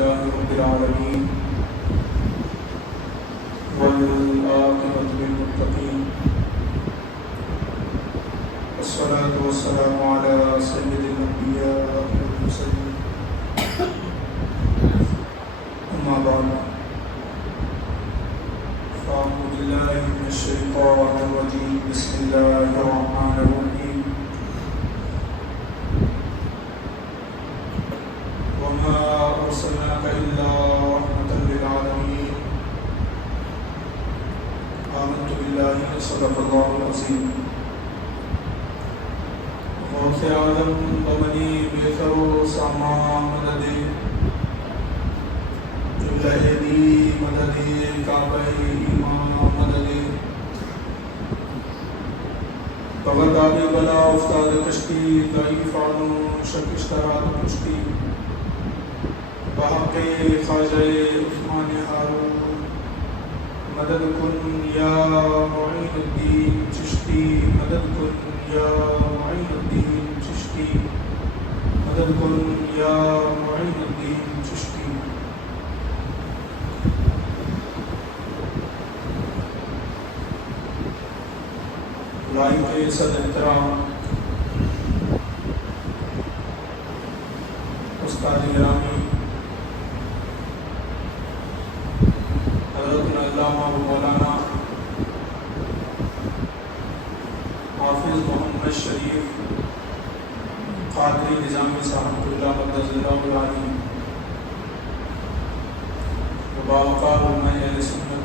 لله رب العالمين والعاقبة للمتقين والصلاة والسلام على سيد الأنبياء والمرسلين أما بعد فأعوذ بالله من الشيطان الرجيم بسم الله الرحمن الرحيم وما أرسلناك إلا رحمة للعالمين آمنت بالله صدق الله العظيم غوث عالم بمنی بيثر ساما مدد لہدی مدد کعبہ ایمان مدد بغد آبی بلا افتاد کشتی ضعیف آنو شک اشتراد کشتی بحق خواجہ عثمان ہارون مدد کن یا معین الدین چشتی مدد کن یا معین الدین چشتی مدد کن یا معین الدین چشتی لائق صد احترام استاد گرامی حضرت علامہ مولانا حافظ محمد شریف قادری نظامی صاحب اللہ مقدس اللہ العالی وباوقار اہل سنت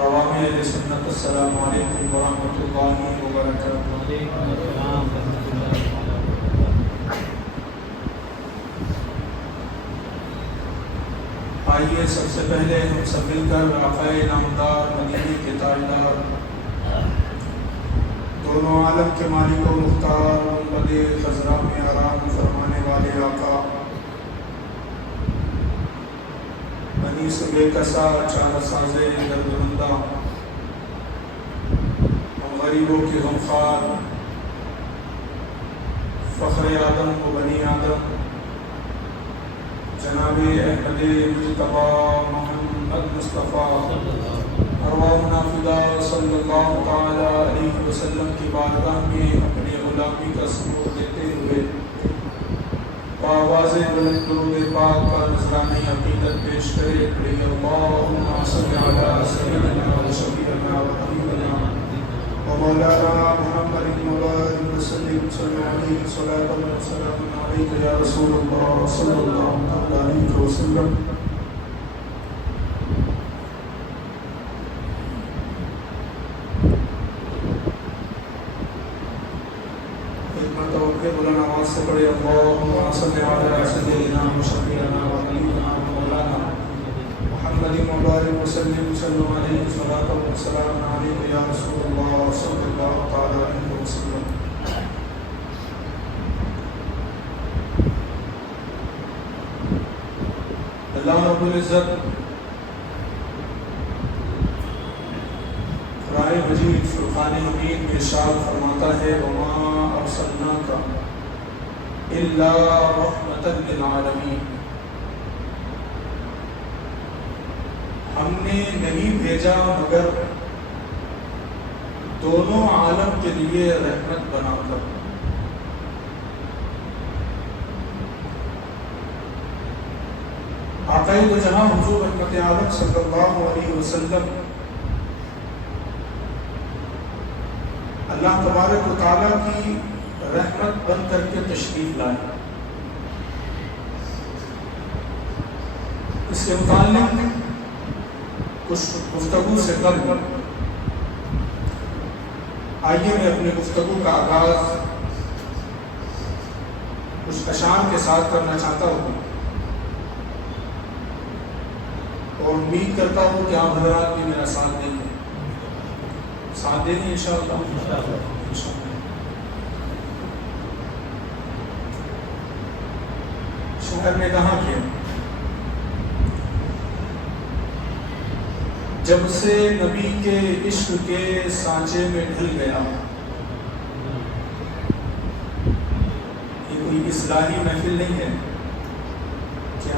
عوام اہل سنت السلام علیکم ورحمۃ اللہ وبرکاتہ۔ وعلیکم السلام ورحمۃ اللہ وبرکاتہ۔ آئیے سب سے پہلے ہم سب مل کر آقائے نامدار مدینے کے تاجدار دونوں عالم کے مالک و مختار منبد خضرا میں آرام فرمانے والے آقا انیس بے کسا چارہ سازے دردمندہ ہم غریبوں کے غمخوار فخر آدم و بنی آدم جناب احمد مجتبی محمد مصطفیٰ ارواحنا فدا صلی اللہ تعالی علیہ وسلم کی بارگاہ میں اپنے غلامی کا ثبوت دیتے ہوئے آواز بلند درود پاک کا نذرانہ عقیدت پیش کرے پڑھے اللہم صلی علی سیدنا و شفیعنا و حبیبنا و مولانا محمد مبارک وسلم صلی علیہ صلاۃ و سلام علیک یا رسول اللہ صلی اللہ علیہ وسلم۔ مولانا آواز سے پڑھے اللہم صلی علی سیدنا و شفیعنا و حبیبنا و مولانا محمد مبارک وسلم صلی علیہ صلاۃ و سلام علیک یا رسول اللہ صلی اللہ تعالی علیہ وسلم۔ اللہ رب العزت قرآن مجید فرقان حمید میں ارشاد فرماتا ہے وما ارسلناک الا رحمۃ للعالمین، ہم نے نہیں بھیجا مگر دونوں عالم کے لیے رحمت بنا کر۔ آقا دو جہاں حضور رحمت عالم صلی اللہ علیہ وسلم اللہ تبارک و تعالیٰ کی رحمت بن کر کے تشریف لائے۔ اس کے متعلق کچھ گفتگو سے قبل آئیے میں اپنے گفتگو کا آغاز کچھ اشعار کے ساتھ کرنا چاہتا ہوں اور امید کرتا ہوں کہ آپ حضرات بھی میرا ساتھ دیں گے۔ ساتھ دیں گے انشاءاللہ۔ شاعر نے کہا کہ جب سے نبی کے عشق کے سانچے میں ڈھل گیا، یہ کوئی اصلاحی محفل نہیں ہے،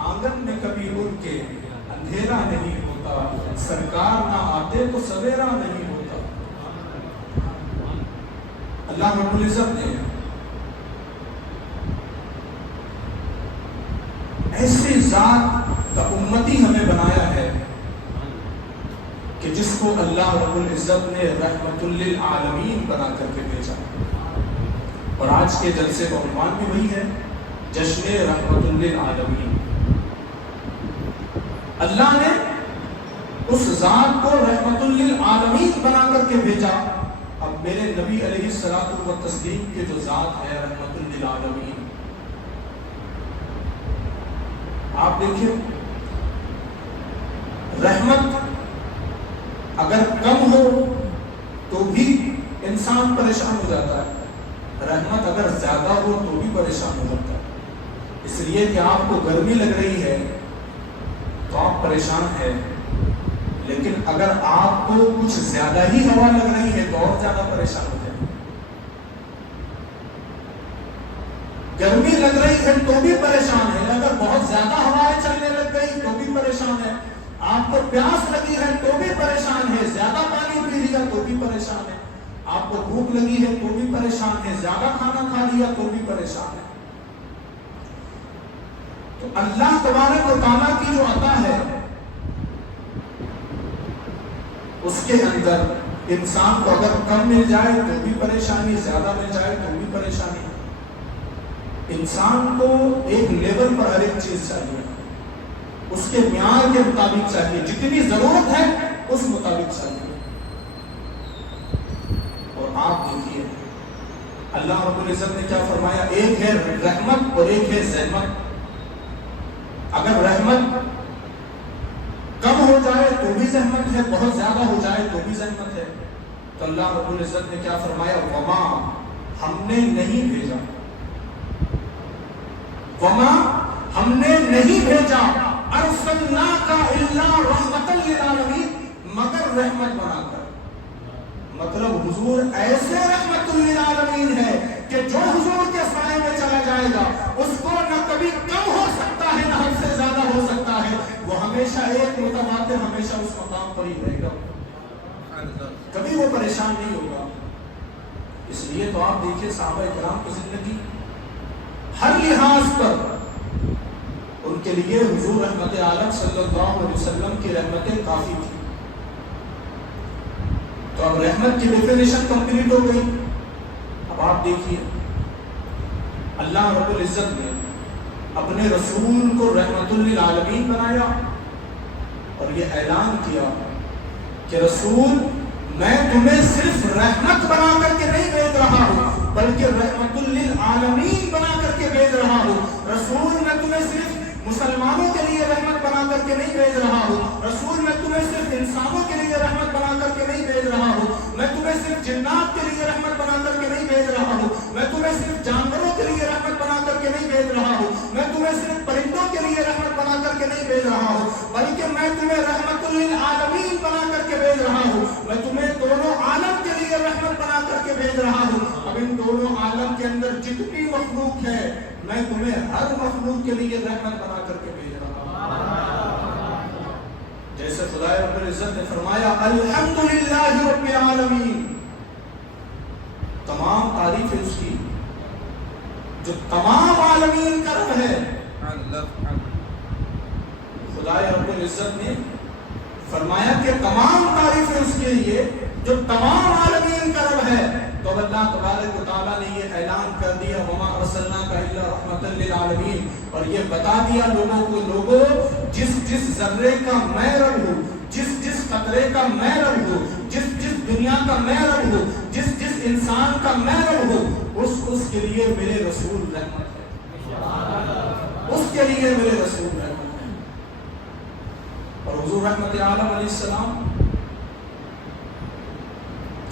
آنگن میں کبھی ان کے اندھیرا نہیں ہوتا، سرکار نہ آتے تو سویرا نہیں ہوتا۔ اللہ رب العزت نے ایسی ذات کا امتی ہمیں بنایا ہے کہ جس کو اللہ رب العزت نے رحمت للعالمین بنا کر کے بھیجا، اور آج کے جلسے کا عنوان بھی وہی ہے، جشن رحمت للعالمین۔ اللہ نے اس ذات کو رحمت للعالمین بنا کر کے بھیجا۔ اب میرے نبی علیہ الصلوۃ والتسلیم کے جو ذات ہے رحمت للعالمین، آپ دیکھیں رحمت اگر کم ہو تو بھی انسان پریشان ہو جاتا ہے، رحمت اگر زیادہ ہو تو بھی پریشان ہو جاتا ہے۔ اس لیے کہ آپ کو گرمی لگ رہی ہے تو آپ پریشان ہیں، لیکن اگر آپ کو کچھ زیادہ ہی ہوا لگ رہی ہے تو اور زیادہ پریشان ہو جائیں۔ گرمی لگ رہی ہے تو بھی پریشان ہے، اگر بہت زیادہ ہوائیں چلنے لگ گئی تو بھی پریشان ہے۔ آپ کو پیاس لگی ہے تو بھی پریشان ہے، زیادہ پانی پی لیا تو بھی پریشان ہے۔ آپ کو بھوک لگی ہے تو بھی پریشان ہے، زیادہ کھانا کھا لیا تو بھی پریشان ہے۔ تو اللہ تبارک و تعالیٰ کی جو عطا ہے اس کے اندر انسان کو اگر کم مل جائے تو بھی پریشانی، زیادہ مل جائے تو بھی پریشانی۔ انسان کو ایک لیول پر ہر ایک چیز چاہیے، اس کے معیار کے مطابق چاہیے، جتنی ضرورت ہے اس مطابق چاہیے۔ اور آپ دیکھیے اللہ رب العزت نے کیا فرمایا، ایک ہے رحمت اور ایک ہے زحمت۔ اگر رحمت کم ہو جائے تو بھی زحمت ہے، بہت زیادہ ہو جائے تو بھی زحمت ہے۔ تو اللہ رب العزت نے کیا فرمایا، وما ہم نے نہیں بھیجا، وما ہم نے نہیں بھیجا ارسلناک الا رحمتا للعالمین، مگر رحمت بنا کر۔ مطلب حضور ایسے رحمت للعالمین ہے کہ جو حضور کے سائے میں چلا جائے گا اس کو نہ کبھی کم ہو سکتا ہے نہ حد سے زیادہ ہو سکتا ہے، وہ ہمیشہ ایک متواتر، ہمیشہ اس مقام پر ہی رہے گا، کبھی وہ پریشان نہیں ہوگا۔ اس لیے تو آپ دیکھیں صحابہ کرام کی زندگی ہر لحاظ پر ان کے لیے حضور رحمت عالم صلی اللہ علیہ وسلم کی رحمتیں کافی تھی۔ تو اب رحمت کی ڈیفینیشن کمپلیٹ ہو گئی۔ اب آپ دیکھیے اللہ رب العزت نے اپنے رسول کو رحمت للعالمین بنایا اور یہ اعلان کیا کہ رسول میں تمہیں صرف رحمت بنا کر کے نہیں بھیج رہا ہوں بلکہ رحمت للعالمین بنا کر کے بھیج رہا ہوں۔ رسول میں تمہیں صرف مسلمانوں کے لیے رحمت بنا کر کے نہیں بھیج رہا ہوں، رسول میں تمہیں صرف انسانوں کے لیے رحمت بنا کر کے نہیں بھیج رہا ہوں، میں تمہیں صرف جنات کے لیے رحمت بنا کر کے نہیں بھیج رہا ہوں، میں تمہیں صرف جانوروں کے لیے رحمت بنا کر کے نہیں بھیج رہا ہوں، میں تمہیں صرف پرندوں کے لیے رحمت بنا کر کے نہیں بھیج رہا ہوں، بلکہ میں تمہیں رحمت للعالمین بنا کر کے بھیج رہا ہوں، میں تمہیں دونوں عالم کے لیے رحمت بنا کر کے بھیج رہا ہوں۔ اب ان دونوں عالم کے اندر جتنی مخلوق ہے میں تمہیں ہر مخلوق کے لیے رحمت بنا کر کے بھیج رہا ہوں۔ جیسے خدا رب العزت نے فرمایا الحمدللہ رب العالمین، تمام تعریف ہے اس کی جو تمام عالمین کا رب ہے۔ خدا رب العزت نے فرمایا کہ تمام تعریف ہے اس کے لیے جو تمام عالمین کا رب ہے۔ تو اللہ تبارک و تعالیٰ نے یہ اعلان کر دیا وما ارسلناک الا رحمتا للعالمین، اور یہ بتا دیا لوگوں کو، لوگوں جس جس ذرے کا میں رب ہوں، جس جس قطرے کا میں رب ہوں، جس جس دنیا کا میں رب ہوں، جس جس انسان کا میں رب ہوں، اس کے لیے میرے رسول رحمت ہے، اس کے لیے میرے رسول رحمت ہے۔ اور حضور رحمت عالم علیہ السلام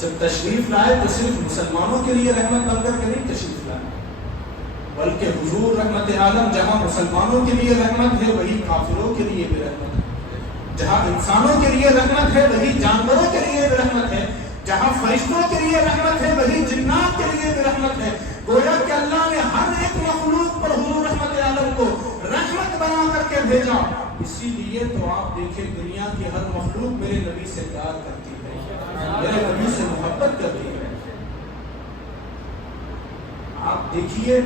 جب تشریف لائے تو صرف مسلمانوں کے لیے رحمت بن کر کے نہیں تشریف لائے، بلکہ حضور رحمت عالم جہاں مسلمانوں کے لیے رحمت ہے وہی کافروں کے لیے بھی رحمت ہے، جہاں انسانوں کے لیے رحمت ہے وہی جانوروں کے لیے بھی رحمت ہے، جہاں فرشتوں کے لیے رحمت ہے وہی جنات کے لیے بھی رحمت ہے۔ گویا کہ اللہ نے ہر ایک مخلوق پر حضور رحمت عالم کو رحمت بنا کر کے بھیجا، اسی لیے تو آپ دیکھیں دنیا کی ہر مخلوق میرے نبی سے پیار کرتی ہے، میرے نبی سے محبت کرتی ہے۔ آپ دیکھیے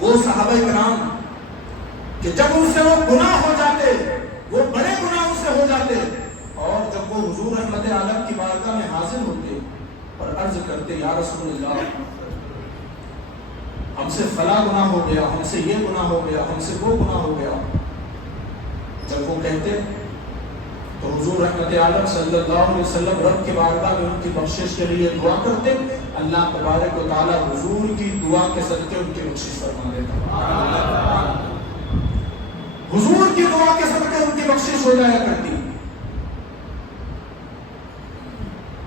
وہ صحابہ کرام کہ جب ان سے وہ گناہ ہو جاتے، وہ بڑے گناہوں سے ہو جاتے، اور جب وہ حضور رحمت عالم کی بارگاہ میں حاضر ہوتے اور عرض کرتے یا رسول اللہ ہم سے فلاں گناہ ہو گیا، ہم سے یہ گناہ ہو گیا، ہم سے وہ گناہ ہو گیا، جب وہ کہتے تو حضور رحمت عالم صلی اللہ علیہ وسلم رب کے بارگاہ میں ان کی بخشش کے لیے دعا کرتے، اللہ تبارک و تعالی حضور کی دعا کے صدقے ان کی بخشش فرما دیتا، حضور کی دعا کے صدقے ان کی بخشش ہو جایا کرتی۔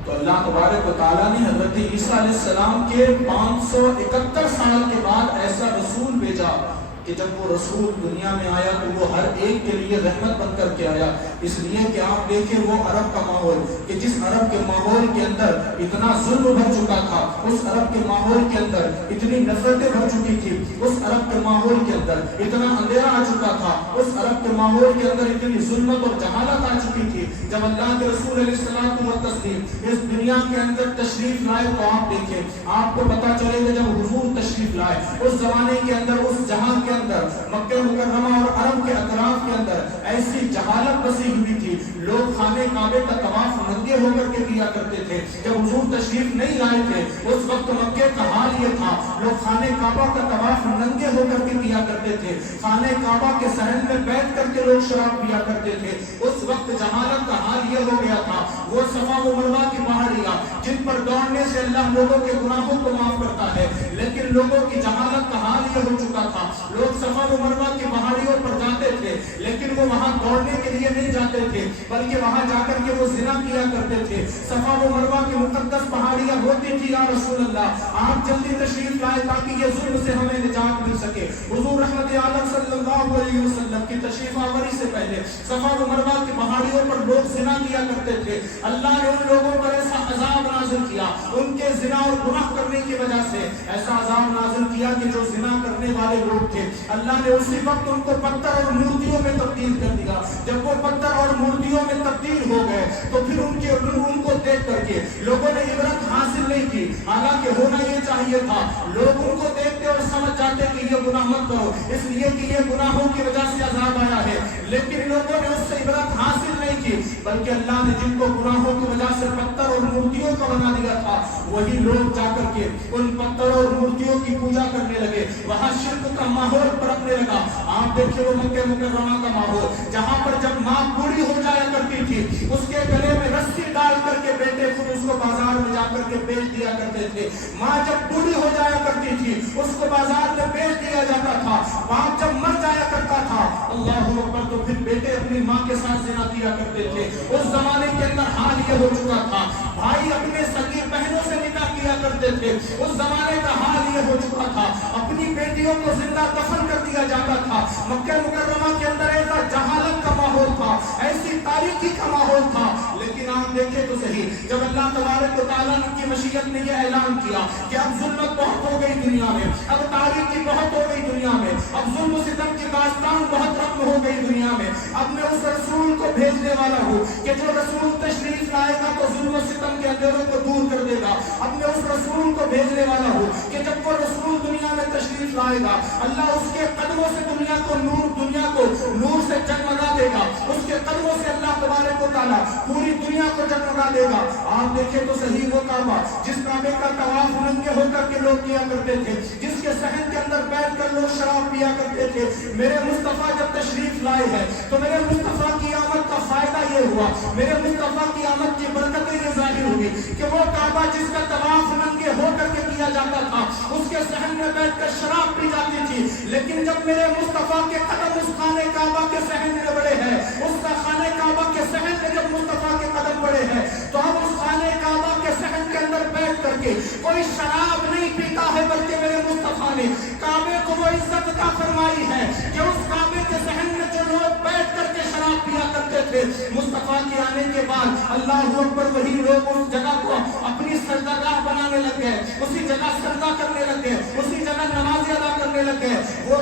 تو اللہ تبارک و تعالیٰ نے حضرت عیسیٰ علیہ السلام کے 571 سال کے بعد ایسا رسول بھیجا کہ جب وہ رسول دنیا میں آیا تو وہ ہر ایک کے لیے رحمت بن کر کے آیا، اس لیے کہ آپ دیکھیں وہ عرب کا ماحول کہ جس عرب کے ماحول کے اندر اتنا ظلم بھر چکا تھا، اس عرب کے ماحول کے اندر اتنی نفرتیں بھر چکی تھی، اس عرب کے ماحول کے اندر اتنا اندھیرا آ چکا تھا، اس عرب کے ماحول کے اندر اتنی ظلمت اور جہالت آ چکی تھی۔ جب اللہ کے رسول علیہ الصلوۃ والتسلیم اس دنیا کے اندر تشریف لائے تو آپ دیکھیں، آپ کو پتا چلے گا جب حضور تشریف لائے اس زمانے کے اندر، اس جہاں کے اندر مکہ مکرمہ اور عرب کے اطراف کے اندر ایسی جہالت بسی ہوئی تھی، لوگ خانے کعبے کا طواف ننگے ہو کر کے کیا کرتے تھے۔ جب حضور تشریف نہیں لائے تھے اس وقت مکے کا حال یہ تھا، لوگ خانے کعبہ کا طواف ننگے ہو کر کے کیا کرتے تھے، خانے کعبہ کے صحن میں بیٹھ کر کے لوگ شراب پیا کرتے تھے۔ اس وقت جہالت کا حال یہ ہو گیا تھا، وہ صفا و مروہ کی پہاڑیاں جن پر دوڑنے سے اللہ لوگوں کے گناہوں کو معاف کرتا ہے، لیکن لوگوں کی جہالت کا حال یہ ہو چکا تھا، لوگ صفا و مروہ کی پہاڑیوں پر جاتے تھے لیکن وہ وہاں دوڑنے کے لیے نہیں جاتے تھے بلکہ وہاں جا کر کے وہ زنا کیا کرتے تھے۔ صفا و مروہ کی مقدس پہاڑیاں ہوتی تھی، یا رسول اللہ آپ جلدی تشریف لائے تاکہ یہ ظلم سے ہمیں نجات مل سکے۔ حضور رحمت عالم صلی اللہ علیہ وسلم کی تشریف آوری سے پہلے صفا و مروہ کی پہاڑیوں پر لوگ زنا کیا کرتے تھے، اللہ نے ان لوگوں پر ایسا عذاب نازل کیا، ان کے زنا اور گناہ کرنے کی وجہ سے ایسا عذاب نازل کیا کہ جو زنا کرنے والے لوگ تھے اللہ نے اسی وقت ان کو پتھر اور مورتیوں میں تبدیل کر دیا۔ جب وہ پتھر اور مورتیوں میں تبدیل ہو گئے تو پھر ان کو دیکھ کر کے لوگوں نے عبرت حاصل نہیں کی، حالانکہ ہونا یہ چاہیے تھا، لوگ ان کو دیکھتے اور سمجھ جاتے کہ یہ گناہ مت کرو اس لیے کہ یہ گناہوں کی وجہ سے عذاب آیا ہے، لیکن لوگوں نے اس سے عبرت حاصل نہیں کی، بلکہ اللہ نے جن کو گناہوں کی وجہ سے پتھر اور مورتیوں کا بنا دیا تھا وہی لوگ جا کر کے ان پتھر اور مورتیوں کی پوجا کرنے لگے، وہاں شرک کا ماحول پرکھنے لگا۔ آپ دیکھیں وہ مکہ مکرمہ کا ماحول جہاں پر جب ماں بوڑھی ہو جایا کرتی تھی اس کے گلے میں رسی ڈال کر کے بیٹے خود اس کو بازار میں جا کر کے بیچ دیا کرتے تھے، ماں جب بوڑھی ہو جایا کرتی تھی اس کو بازار میں بیچ دیا جاتا تھا، باپ جب مر جایا کرتا تھا اللہ اکبر تو پھر بیٹے اپنی ماں کے ساتھ زنا کیا کرتے تھے۔ اس زمانے کے اندر حال یہ ہو چکا تھا، بھائی اپنے صغیر بہنوں سے نکاح کیا کرتے تھے، اس زمانے کا حال یہ ہو چکا تھا، اپنی بیٹیوں کو زندہ دفن کر دیا جاتا تھا۔ مکہ مکرمہ کے اندر ایسا جہالت کا ماحول تھا، ایسی تاریکی کا ماحول تھا، لیکن آپ دیکھیں تو صحیح جب اللہ تبارک و تعالیٰ کی مشیت نے یہ اعلان کیا کہ اب ظلمت بہت ہو گئی دنیا میں، اب تاریکی بہت ہو گئی دنیا میں، اب ظلم و ستم کی داستان بہت رقم ہو گئی دنیا میں، اب میں اس رسول کو بھیجنے والا ہوں کہ جو رسول تشریف لائے گا تو ظلم و ستم کے اندھیروں کو دور کر دے گا، اب میں اس رسول کو بھیجنے والا ہوں کہ جب وہ رسول دنیا میں تشریف لائے گا اللہ اس کے قدموں سے دنیا کو نور سے جگمگا دے گا، اس کے قدموں سے اللہ تبارک و تعالیٰ پوری دنیا کو جگمگا دے گا۔ آپ دیکھیں تو صحیح وہ کعبہ جس کعبے کا طواف ننگے ہو کر کے لوگ کیا کرتے تھے، جس کے صحن کے اندر بیٹھ کر لوگ شراب پیا کرتے تھے، میرے مصطفیٰ جب تشریف لائے ہیں تو میرے مصطفیٰ کی آمد کا فائدہ یہ ہوا، میرے مصطفیٰ کی آمد کی برکتیں یہ ظاہر ہوئی کہ وہ کعبہ جس کا طواف ننگے ہو کر کے کیا جاتا تھا اس کے صحن میں بیٹھ کر شراب پی جاتی تھی، لیکن جب میرے مصطفیٰ کے قدم اس خانے کعبہ کے صحن میں بڑے ہیں، اس کا خانے کعبہ کے صحن میں جب مصطفیٰ کے قدم بڑے ہیں تو اب اس خانے کعبہ کے صحن کے اندر بیٹھ کر کے کوئی شراب نہیں پیتا ہے، بلکہ میرے مصطفیٰ نے کعبے کو وہ عزت عطا فرمائی ہے کہ اس کعبے کے صحن میں جو لوگ بیٹھ کر کے شراب پیا کرتے تھے مصطفیٰ کے آنے کے بعد اللہ اکبر وہی لوگ اس جگہ کو اپنی سجدگاہ بنانے لگ گئے، اسی جگہ سجدہ کرنے لگ گئے، اسی جگہ نماز ادا کرنے لگ گئے، وہ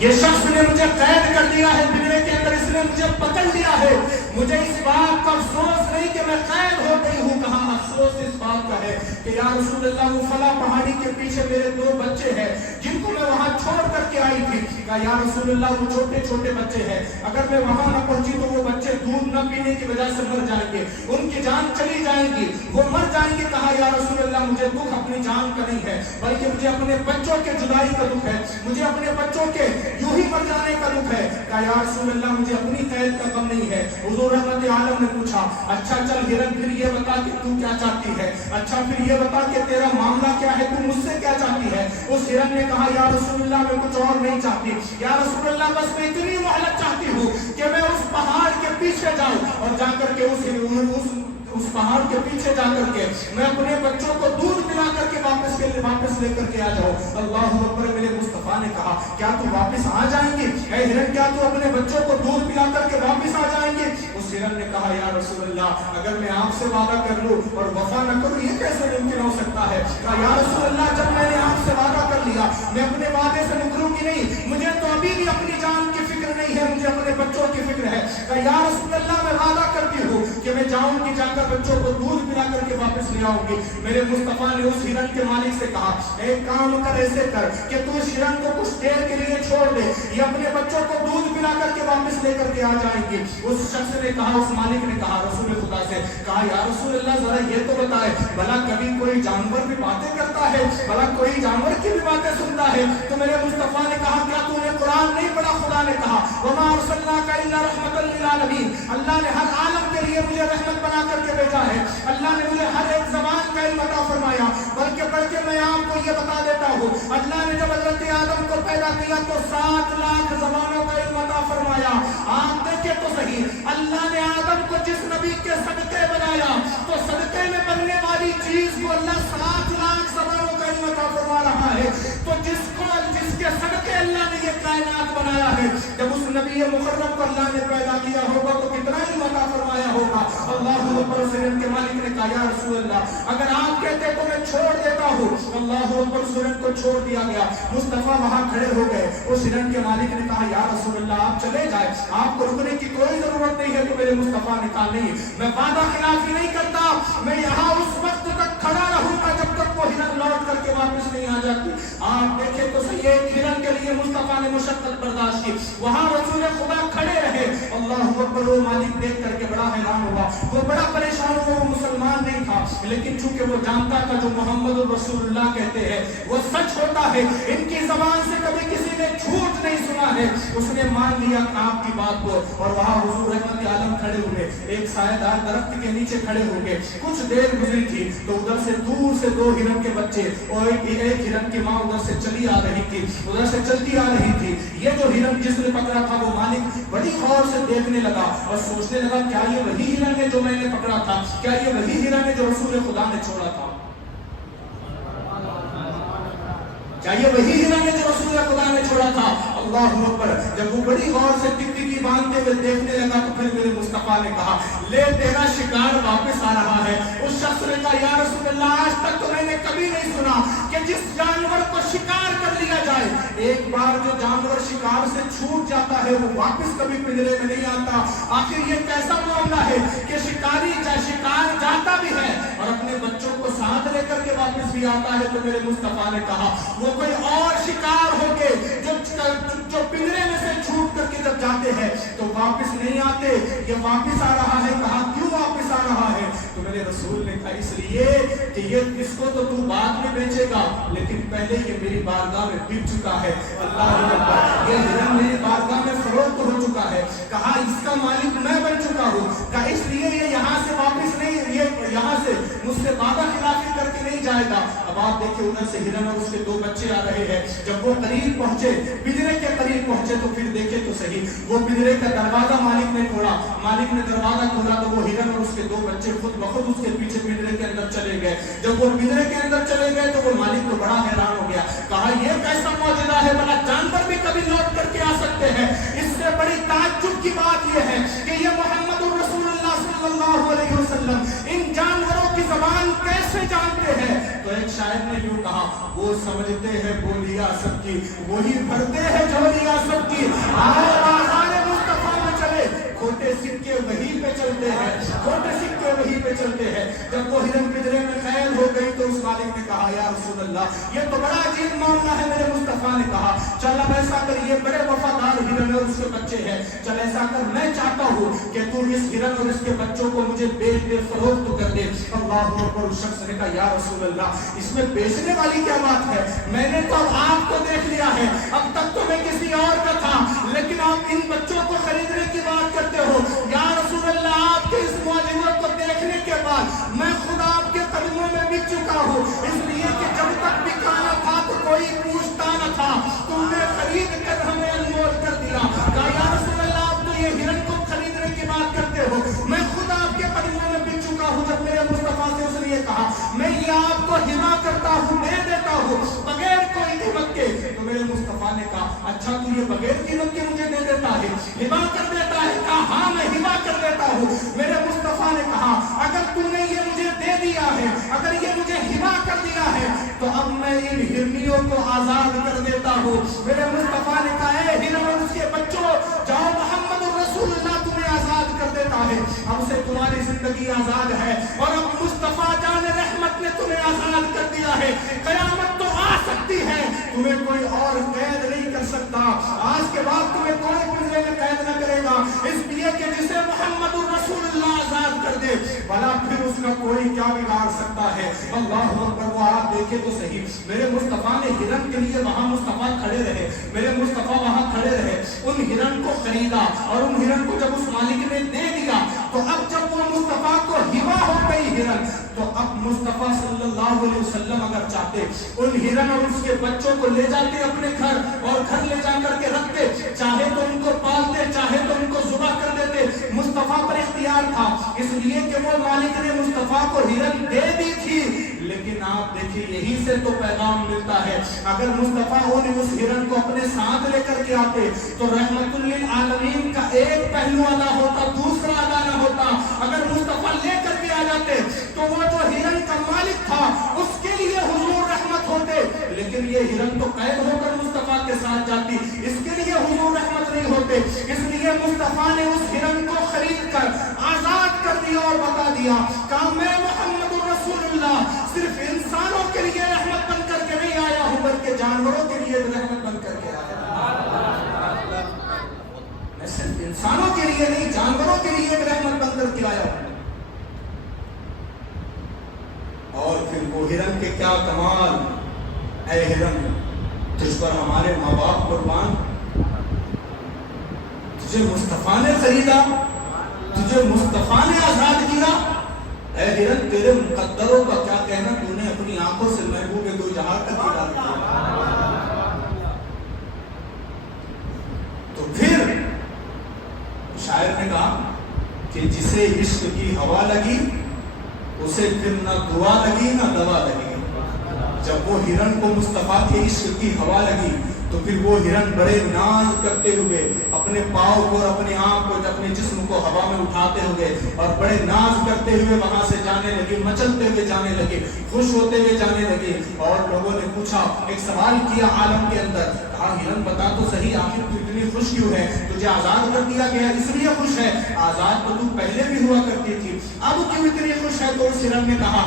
یہ شخص نے مجھے قید کر دیا ہے پنجرے کے اندر، اس نے مجھے پکڑ لیا ہے، مجھے اس بات کا افسوس نہیں کہ میں قید ہو گئی ہوں، کہاں افسوس اس بات کا ہے کہ یا رسول اللہ وہ فلاں پہاڑی کے پیچھے میرے 2 بچے ہیں جن کو میں وہاں چھوڑ کر کے آئی تھی، کہا یا رسول اللہ وہ چھوٹے چھوٹے بچے ہیں، اگر میں وہاں نہ پہنچی تو وہ بچے دودھ نہ پینے کی وجہ سے مر جائیں گے، ان کی جان چلی جائے گی، وہ مر جائیں گے۔ کہا یا رسول اللہ مجھے دکھ اپنی جان کا نہیں ہے بلکہ مجھے اپنے بچوں کے جدائی کا دکھ ہے، مجھے اپنے بچوں کے یوں ہی مر جانے کا دکھ ہے۔ کہا یا رسول اللہ مجھے اپنی قید کا غم نہیں ہے۔ حضور رحمت عالم نے پوچھا اچھا چل ہرن پھر یہ بتا کہ تو کیا چاہتی ہے، اچھا پھر یہ بتا کہ تیرا معاملہ کیا ہے، تو مجھ سے کیا چاہتی ہے؟ اس ہرن نے کہا یا رسول اللہ میں کچھ اور نہیں چاہتی، یا رسول اللہ بس میں اتنی مہلت چاہتی ہوں کہ میں اس پہاڑ کے پیچھے جاؤں اور جا کر کے اس پہاڑ کے پیچھے جا کر کے میں اپنے بچوں کو دودھ پلا کر کے واپس لے کر کے آ جاؤں۔ اللہ اکبر۔ میرے مصطفیٰ نے کہا کیا تو واپس آ جائیں گے؟ اے ہرن کیا تو اپنے بچوں کو دودھ پلا کر کے واپس آ جائیں گے؟ اس ہرن نے کہا یا رسول اللہ اگر میں آپ سے وعدہ کر لوں اور وفا نہ کروں یہ کیسے ممکن ہو سکتا ہے؟ کہا یا رسول اللہ جب میں نے آپ سے وعدہ کر لیا میں اپنے وعدے سے مکروں کی نہیں، مجھے تو ابھی بھی اپنی جان کی فکر نہیں ہے، مجھے اپنے بچوں کی فکر ہے۔ کہا یا رسول اللہ میں وعدہ کرتی ہوں کہ میں جاؤں گی، جا کر بچوں کو دودھ پلا کر کے واپس لے آؤں گی۔ میرے مصطفیٰ نے اس ہرن کے مالک سے کہا ایک کام کر، ایسے کر کہ تو اس ہرن کو کچھ دیر کے لیے چھوڑ دے، یہ اپنے بچوں کو دودھ پلا کر کے واپس لے کر کے آ جائیں گے۔ اس شخص نے کہا، اس مالک نے کہا رسول خدا سے، کہا یا رسول اللہ ذرا یہ تو بتائے بھلا کبھی کوئی جانور بھی باتیں کرتا ہے، بھلا کوئی جانور کی بھی باتیں سنتا ہے؟ تو میرے مصطفیٰ نے کہا کیا تو نے قرآن نہیں پڑھا؟ خدا نے کہا وما ارسلناک الا رحمۃ للعالمین، اللہ نے ہر عالم کے لیے مجھے رحمت بنا کر کے بھیجا ہے، اللہ نے مجھے ہر ایک زبان کا علم عطا فرمایا۔ بلکہ پڑھ کے میں آپ کو یہ بتا دیتا ہوں اللہ نے جب حضرت آدم کو پیدا کیا تو 7 لاکھ زبانوں کا علم عطا فرمایا۔ آپ دیکھیں تو صحیح اللہ نے آدم کو جس نبی کے صدقے بنایا تو صدقے میں بننے والی چیز کو اللہ 7 لاکھ زبانوں کا علم عطا فرما رہا ہے۔ تو جس کے صدقے اللہ نے یہ کائنات بنایا ہے، جب اس نبی مکرم کو اللہ نے پیدا کیا ہوگا تو کتنا علم عطا فرمایا ہوگا۔ اللہ اکبر۔ سورن کے مالک نے کہا یا رسول اللہ اگر آپ کہتے تو میں چھوڑ دیتا ہوں۔ اللہ اکبر۔ سورن کو چھوڑ دیا گیا، مصطفیٰ وہاں کھڑے ہو گئے۔ اس ہرن کے مالک نے کہا یا رسول اللہ آپ چلے جائیں، آپ کو رکنے کی کوئی ضرورت نہیں ہے۔ تو میرے مصطفیٰ نے کہا نہیں، میں وعدہ خلافی نہیں کرتا، میں یہاں اس وقت تک کھڑا رہوں گا جب تک وہ ہرن لوٹ کر کے واپس نہیں آ جاتی۔ آپ دیکھیں تو صحیح ایک ہرن کے لیے مصطفیٰ نے مشقت برداشت کی، وہاں رسول خدا کھڑے رہے۔ اللہ اکبر۔ وہ مالک دیکھ کر کے بڑا حیران ہوا، وہ بڑا پریشان ہوا، وہ مسلمان نہیں تھا لیکن چونکہ وہ جانتا تھا جو محمد رسول اللہ کہتے ہیں وہ سچ ہوتا ہے، ان کی زبان سے کبھی کسی نے جھوٹ نہیں سنا ہے، اس نے مان لیا آپ کی بات کو۔ اور وہاں حضور رحمت عالم کھڑے ہوئے، ایک سایہ دار درخت کے نیچے کھڑے ہو گئے۔ کچھ دیر گزری تھی تو ادھر سے دور سے 2 ہرن کے بچے اور ایک ہرن کی ماں ادھر سے چلی آ رہی تھی، ادھر سے چلتی آ رہی تھی۔ یہ جو ہرن جس نے پکڑا تھا وہ مالک بڑی غور سے دیکھنے لگا اور سوچنے لگا کیا یہ وہی ہرن ہے جو میں نے پکڑا تھا، کیا یہ وہی ہرن ہے جو رسول خدا نے چھوڑا تھا، کیا یہ وہی ہرن ہے جو رسول خدا نے چھوڑا تھا؟ اللہ اکبر۔ جب وہ بڑی غور سے ٹکٹکی باندھتے ہوئے دیکھنے لگا تو پھر میرے مصطفیٰ نے کہا لے تیرا شکار واپس آ رہا ہے۔ اس شخص نے کہا یا رسول اللہ آج تک تو میں نے کبھی نہیں سنا کہ جس جانور کو شکار کر لیا جائے، ایک بار جو جانور شکار سے چھوٹ جاتا ہے وہ واپس کبھی پنجرے میں نہیں آتا۔ آخر یہ کیسا معاملہ ہے کہ شکاری شکار جاتا بھی ہے اور اپنے بچوں کو ساتھ لے کر کے واپس بھی آتا ہے؟ تو میرے مصطفیٰ نے کہا وہ کوئی اور شکار ہو کے جو پنجرے میں سے چھوٹ کر کے جب جاتے ہیں تو واپس نہیں آتے، یہ واپس آ رہا ہے۔ کہا کیوں واپس آ رہا ہے؟ تو میرے رسول نے کہا اس لیے کہ یہ اس کو تو بعد میں بیچے گا لیکن پہلے یہ میری بارگاہ میں بک چکا ہے۔ اللہ اکبر۔ یہ ہرن میری بارگاہ میں فروخت ہو چکا ہے، کہا اس کا مالک میں بن چکا ہوں، کہا اس لیے یہ یہاں سے واپس نہیں، یہ یہاں سے مجھ سے وعدہ خلافی کر کے نہیں جائے گا۔ اب آپ دیکھیں ادھر سے ہرن اور اس کے 2 بچے آ رہے ہیں۔ جب وہ قریب پہنچے، پنجرے کے قریب پہنچے تو پھر دیکھے تو صحیح وہ پنجرے کا دروازہ مالک نے کھولا، مالک نے دروازہ کھولا تو وہ ہرن اور اس کے 2 بچے خود بخود اس کے پیچھے پنجرے کے اندر چلے گئے۔ جب وہ پنجرے کے اندر چلے گئے تو وہ مالک تو بڑا حیران ہو گیا، کہا یہ کیسا معجزہ ہے، بڑا جانور بھی کبھی لوٹ کر کے آ سکتے ہیں؟ اس سے بڑی تعجب کی بات یہ ہے کہ یہ محمد رسول اللہ صلی اللہ علیہ وسلم ان جانوروں کی زبان کیسے جانتے ہیں؟ تو ایک شاعر نے یوں کہا وہ سمجھتے ہیں بولیاں سب کی وہی بھرتے ہیں جولیاں سب کی آئے بازار مصطفیٰ میں چلے کھوٹے سکے وہی پہ چلتے ہیں کھوٹے سکے وہی پہ چلتے ہیں جب وہ ہرن پنجرے میں قید ہو گئی تو اس مالک نے کہا یا رسول اللہ یہ تو بڑا عجیب معاملہ ہے میرے مصطفیٰ نے کہا چل اب ایسا کر یہ بڑے وفادار ہرن اور اس کے بچے ہیں چل ایسا کر میں چاہتا ہوں کہ تو اس ہرن اور اس کے بچوں کو مجھے بیچ دے فروخت کر دے اللہ اکبر اس شخص نے کہا یا رسول اللہ اس میں بیچنے والی کیا بات ہے میں نے تو اب آپ کو دیکھ لیا ہے اب تک تو میں کسی اور کا تھا لیکن آپ ان بچوں کو خریدنے کی بات کرتے ہو یا رسول اللہ آپ کے اس معجزے کو دیکھنے کے بعد میں خود آپ کے قدموں میں بک چکا ہوں اس لیے کہ جب تک بکانا تھا تو کوئی پوچھتا نہ تھا تم نے خرید کر ہمیں انمول کر دیا کہا یا رسول اللہ آپ تو یہ ہرن کو خریدنے کی بات کرتے ہو میں خود آپ کے قدموں میں بک چکا ہوں جب میرے مصطفیٰ سے اس نے یہ کہا میں یہ آپ کو ہبا کرتا ہوں دے دیتا ہوں بغیر کوئی قیمت کے تو میرے مصطفیٰ نے کہا اچھا تو یہ بغیر قیمت کے مجھے دے دیتا ہے ہبا کر دیتا ہے کہا ہاں میں ہبا کر دیتا ہوں میرے مصطفیٰ نے کہا اگر تو نے یہ مجھے دے دیا ہے اگر یہ مجھے ہبا کر دیا ہے تو اب میں ان ہرنیوں کو آزاد کر دیتا ہوں میرے مصطفیٰ نے کہا اے ہرن اور اس کے بچوں جاؤ محمد رسول اللہ تمہیں آزاد کر دیتا ہے اب سے تمہاری زندگی آزاد ہے اور اب مصطفیٰ جان رحمت نے تمہیں آزاد کر دیا ہے قیامت تو آ سکتی ہے تمہیں کوئی اور قید نہیں کر سکتا آج کے بعد تمہیں کوئی پنجرے میں قید نہ کرے گا اس لیے کہ جسے محمد رسول اللہ آزاد کر دے بھلا پھر اس کا کوئی کیا بگاڑ سکتا ہے اللہ اکبر وہ آپ دیکھیں تو صحیح میرے مصطفیٰ نے ہرن کے لیے وہاں مصطفیٰ کھڑے رہے میرے مصطفیٰ وہاں کھڑے رہے ان ہرن کو خریدا اور ان ہرن کو جب اس مالک نے دے دیا تو اب جب وہ مصطفیٰ کو ہبا ہو گئی ہرن تو اب مصطفیٰ صلی اللہ علیہ وسلم اگر چاہتے ان ہرن اور اس کے بچوں کو لے جاتے اپنے گھر اور گھر لے جا کر کے رکھتے چاہے تو ان کو پالتے چاہے تو ان کو ذبح کر دیتے مصطفیٰ پر اختیار تھا اس لیے کہ وہ مالک نے مصطفیٰ کو ہرن دے دی تھی لیکن آپ دیکھیں یہی سے تو پیغام ملتا ہے اگر مصطفیٰ اس ہرن کو اپنے ساتھ لے کر کے آتے تو رحمت للعالمین کا ایک پہلو ادا ہوتا دوسرا ادا نہ ہوتا اگر مصطفیٰ لے کر کے آ جاتے تو وہ جو ہرن کا مالک تھا اس کے لیے حضور رحمت ہوتے لیکن یہ ہرن تو قید ہو کر مصطفیٰ کے ساتھ جاتی اس کے لیے حضور رحمت نہیں ہوتے اس لیے مصطفیٰ نے اس ہرن کو خرید کر آزاد کر دیا اور بتا دیا کہ میں محمد رسول اللہ صرف انسانوں کے لیے رحمت بن کر کے نہیں آیا ہوں بلکہ جانوروں کے لیے رحمت بن کر کے آیا میں صرف انسانوں کے لیے نہیں جانوروں کے لیے رحمت بن کر کے آیا ہوں اور پھر وہ ہرن کے کیا کمال اے ہرن تجھ پر ہمارے ماں باپ قربان تجھے مصطفیٰ نے خریدا تجھے مصطفیٰ نے آزاد کیا اے ہرن تیرے مقدروں کا کیا کہنا تو نے اپنی آنکھوں سے محبوب دو جہاں کا دیدار کیا تو پھر شاعر نے کہا کہ جسے عشق کی ہوا لگی اسے پھر نہ دعا لگی نہ دوا لگی جب وہ ہرن کو مصطفیٰ کے عشق کی ہوا لگی تو پھر وہ ہرن بڑے ناز کرتے ہوئے اپنے پاؤں کو اپنے آپ کو اپنے جسم کو ہوا میں اٹھاتے ہوئے اور بڑے ناز کرتے ہوئے وہاں سے جانے لگے مچلتے ہوئے جانے لگے خوش ہوتے ہوئے جانے لگے اور لوگوں نے پوچھا ایک سوال کیا عالم کے اندر کہا ہرن بتا تو صحیح آخر تو اتنی خوش کیوں ہے تجھے آزاد کر دیا گیا اس لیے خوش ہے آزاد تو پہلے بھی ہوا کرتی تھی اب کیوں اتنی خوش ہے تو اس ہرن نے کہا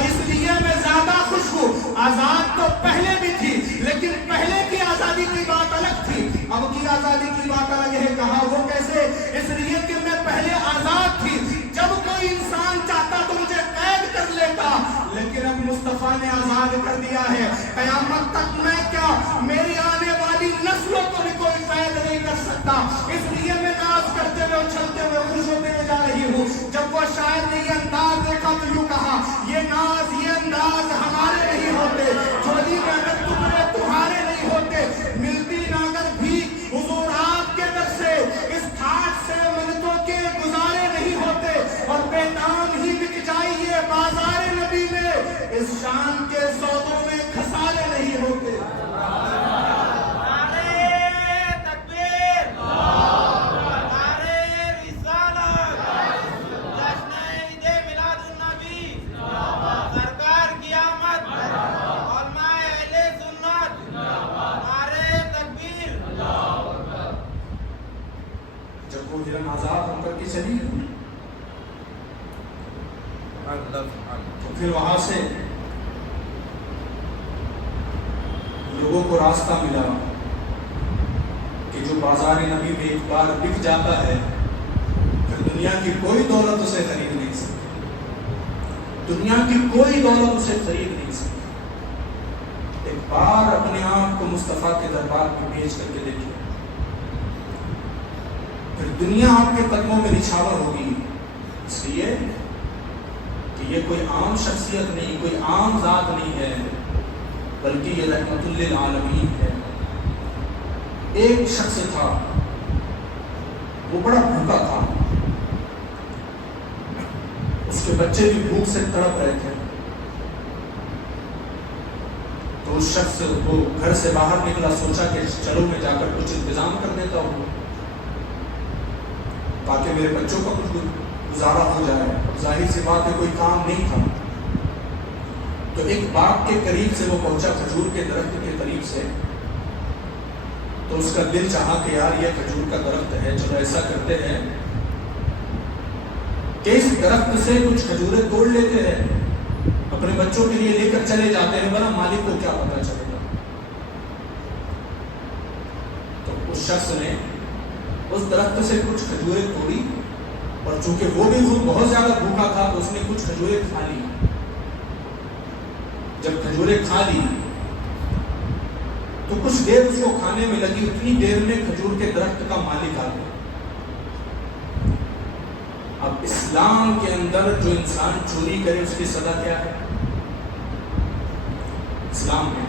اس لیے میں زیادہ خوش ہوں آزاد تو پہلے بھی تھی لیکن پہلے کی آزادی کی بات الگ تھی اب کی آزادی کی بات الگ ہے کہا وہ کیسے اس لیے کہ میں پہلے آزاد تھی جب کوئی انسان چاہتا تو مجھے قید کر لیتا لیکن اب مصطفیٰ نے آزاد کر دیا ہے قیامت تک میں کیا میری آنے والی نسلوں کو بھی کوئی قید نہیں کر سکتا اس لیے میں ناز کرتے ہوئے اچھلتے ہوئے خوش ہوتے ہوئے جا رہی ہوں جب وہ شاعر نے یہ انداز دیکھا تو یوں کہا یہ ناز یہ انداز ہمارے نہیں ہوتے جھولی میں اگر ٹکڑے تمہارے نہیں ہوتے ملتی نہ اگر بھی حضور آپ کے در سے اس ٹھاٹ سے منتوں کے گزارے نہیں ہوتے اور بے نام ہی بک جائیے بازار نبی میں اس شان کے سودوں میں خسارے نہیں ہوتے ہرن آزاد ہو کر کے چلی گئی. تو پھر وہاں سے لوگوں کو راستہ ملا کہ جو بازار نبی میں ایک بار بک جاتا ہے پھر دنیا کی کوئی دولت اسے خرید نہیں سکتی. دنیا کی کوئی دولت اسے خرید نہیں سکتی. ایک بار اپنے آپ کو مصطفیٰ کے دربار میں پیش کر کے دیکھیں, پھر دنیا آپ کے قدموں میں نچھاور ہوگی. اس لیے کہ یہ کوئی عام شخصیت نہیں, کوئی عام ذات نہیں ہے, بلکہ یہ رحمت للعالمین ہے. ایک شخص تھا, وہ بڑا بھوکا تھا, اس کے بچے بھی بھوک سے تڑپ رہے تھے. تو اس شخص وہ گھر سے باہر نکلا, سوچا کہ چلو میں جا کر کچھ انتظام کر دیتا ہوں تاکہ میرے بچوں کا کچھ گزارا ہو جائے. ظاہر سی بات ہے کوئی کام نہیں تھا. تو ایک باغ کے قریب سے وہ پہنچا, کھجور کے درخت کے قریب سے. تو اس کا دل چاہا کہ یار یہ کھجور کا درخت ہے, چلو ایسا کرتے ہیں کہ اس درخت سے کچھ کھجوریں توڑ لیتے ہیں, اپنے بچوں کے لیے لے کر چلے جاتے ہیں, ورنہ مالک کو کیا پتا چلے گا. تو اس شخص نے اس درخت سے کچھ کھجوریں توڑی, اور چونکہ وہ بھی خود بہت زیادہ بھوکا تھا تو اس نے کچھ کھجوریں کھا لی. جب کھجوریں کھا لی تو کچھ دیر اس کو کھانے میں لگی, اتنی دیر میں کھجور کے درخت کا مالک آ گیا. اب اسلام کے اندر جو انسان چوری کرے اس کی سزا کیا ہے؟ اسلام میں